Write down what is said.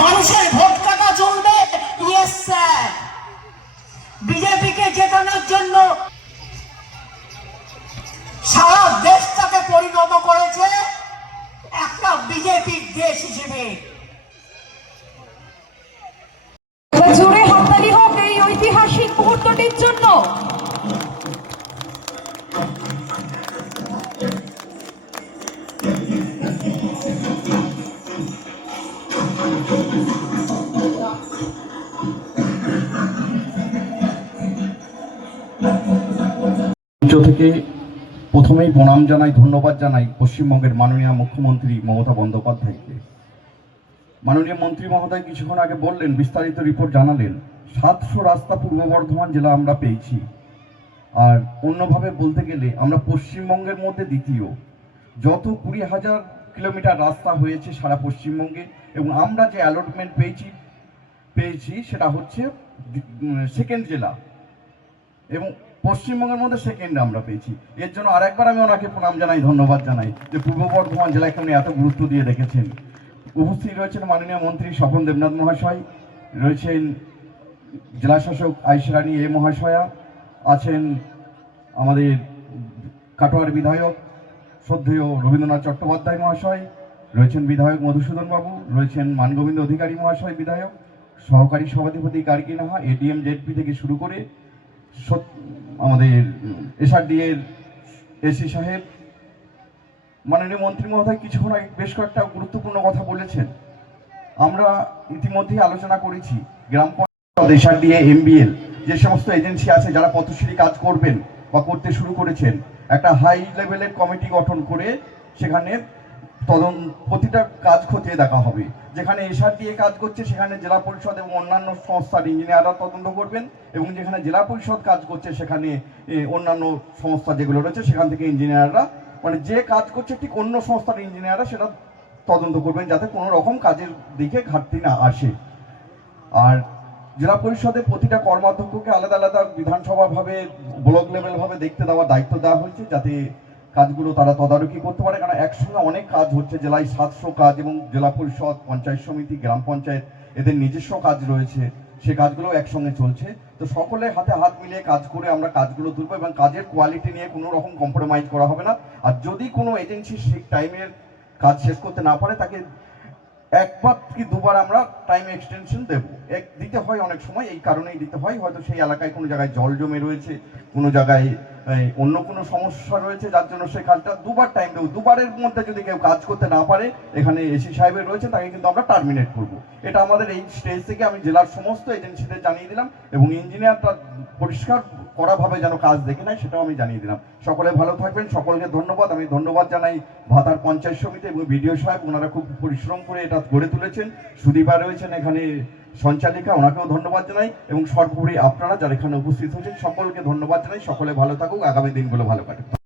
মানুষের ভোট টাকা চলবে ইয়েস স্যার বিজেপিকে জেতানোর জন্য দেশ হিসেবে। জোরে হাততালি হোক এই ঐতিহাসিক মুহূর্তটির জন্য। থেকে প্রথমেই প্রণাম জানাই, ধন্যবাদ জানাই পশ্চিমবঙ্গের মাননীয় মুখ্যমন্ত্রী মমতা বন্দ্যোপাধ্যায়কে। মাননীয় মন্ত্রী মহোদয় কিছুক্ষণ আগে বললেন, বিস্তারিত রিপোর্ট জানালেন, সাতশো রাস্তা পূর্ব বর্ধমান জেলা আমরা পেয়েছি। আর অন্যভাবে বলতে গেলে আমরা পশ্চিমবঙ্গের মধ্যে দ্বিতীয়। যত কুড়ি হাজার কিলোমিটার রাস্তা হয়েছে সারা পশ্চিমবঙ্গে এবং আমরা যে অ্যালটমেন্ট পেয়েছি পেয়েছি সেটা হচ্ছে সেকেন্ড জেলা। এবং পশ্চিমবঙ্গের মধ্যে সেকেন্ড আমরা পেয়েছি। এর জন্য আরেকবার আমি ওনাকে প্রণাম জানাই, ধন্যবাদ জানাই যে পূর্ব বর্ধমান জেলাকে উনি এত গুরুত্ব দিয়ে রেখেছেন উপস্থিত রয়েছেন মাননীয় মন্ত্রী স্বপন দেবনাথ মহাশয়, রয়েছেন জেলা শাসক আইসরানী এ মহাশয়া, আছেন আমাদের কাটোয়ার বিধায়ক শ্রদ্ধেয় রবীন্দ্রনাথ চট্টোপাধ্যায় মহাশয়, রয়েছেন বিধায়ক মধুসূদন বাবু, রয়েছেন মানগোবিন্দ অধিকারী মহাশয় বিধায়ক, সহকারী সভাধিপতি গার্গী নাহা এডিএম জেডপি থেকে শুরু করে আমাদের এসআরডি এর এসি সাহেব, মাননীয় মন্ত্রী মহোদয় কিছুক্ষণ আগে বেশ কয়েকটা গুরুত্বপূর্ণ কথা বলেছেন। আমরা ইতিমধ্যেই আলোচনা করেছি, গ্রাম পঞ্চায়েত এসআরডিএ এমবিএল যে সমস্ত এজেন্সি আছে যারা পথশ্রী কাজ করবেন বা করতে শুরু করেছেন, একটা হাই লেভেলের কমিটি গঠন করে সেখানে তদন্ত, প্রতিটা কাজ খতিয়ে দেখা হবে। যেখানে এসআরডিএ কাজ করছে, সেখানে জেলা পরিষদ এবং অন্যান্য সংস্থার ইঞ্জিনিয়াররা তদন্ত করবেন এবং যেখানে জেলা পরিষদ কাজ করছে, সেখানে অন্যান্য সংস্থা যেগুলো রয়েছে, সেখান থেকে ইঞ্জিনিয়াররা মানে যে কাজ করছে, ঠিক অন্য সংস্থার ইঞ্জিনিয়াররা সেটা তদন্ত করবেন যাতে কোনো রকম কাজের দিকে ঘাটতি না আসে। আর জেলা পরিষদে প্রতিটা কর্মাধ্যক্ষকে আলাদা আলাদা বিধানসভাভাবে, ব্লক লেভেলভাবে দেখতে দেওয়ার দায়িত্ব দেওয়া হয়েছে যাতে কাজগুলো তারা তদারকি করতে পারে, কারণ একসঙ্গে অনেক কাজ হচ্ছে, জেলায় সাতশো কাজ এবং জেলা পরিষদ, পঞ্চায়েত সমিতি, গ্রাম পঞ্চায়েত, এদের নিজস্ব কাজ রয়েছে, সে কাজগুলো একসঙ্গে চলছে। তো সকলে হাতে হাত মিলিয়ে কাজ করে আমরা কাজগুলো তুলব এবং কাজের কোয়ালিটি নিয়ে কোনো রকম কম্প্রোমাইজ করা হবে না। আর যদি কোনো এজেন্সি ঠিক টাইমের কাজ শেষ করতে না পারে, তাকে একবার কি দুবার আমরা টাইম এক্সটেনশন দেবো? এক দিতে হয় অনেক সময়, এই কারণেই দিতে হয়। হয়তো সেই এলাকায় কোনো জায়গায় জল জমে রয়েছে, কোনো জায়গায় অন্য কোনো সমস্যা রয়েছে, যার জন্য সেই কাজটা দুবার টাইম দেবো। দুবারের মধ্যে যদি কেউ কাজ করতে না পারে, এখানে এসি সাহেবের রয়েছে তাকে কিন্তু আমরা টার্মিনেট করব। এটা আমাদের এই স্টেজ থেকে আমি জেলার সমস্ত এজেন্সিদের জানিয়ে দিলাম এবং ইঞ্জিনিয়ারটা পরিষ্কার করাভাবে যেন কাজ দেখি নাই সেটাও আমি জানিয়ে দিলাম। সকলে ভালো থাকবেন, সকলকে ধন্যবাদ। আমি ধন্যবাদ জানাই ভাতার পঞ্চায়েত সমিতি এবং বিডিও সাহেব, ওনারা খুব পরিশ্রম করে এটা গড়ে তুলেছেন। সুদীপা রয়েছেন এখানে সঞ্চালিকা, ওনাকেও ধন্যবাদ জানাই। এবং সর্বোপরি আপনারা যারা এখানে উপস্থিত হয়েছেন, সকলকে ধন্যবাদ জানাই। সকলে ভালো থাকুক, আগামী দিনগুলো ভালো কাটুক।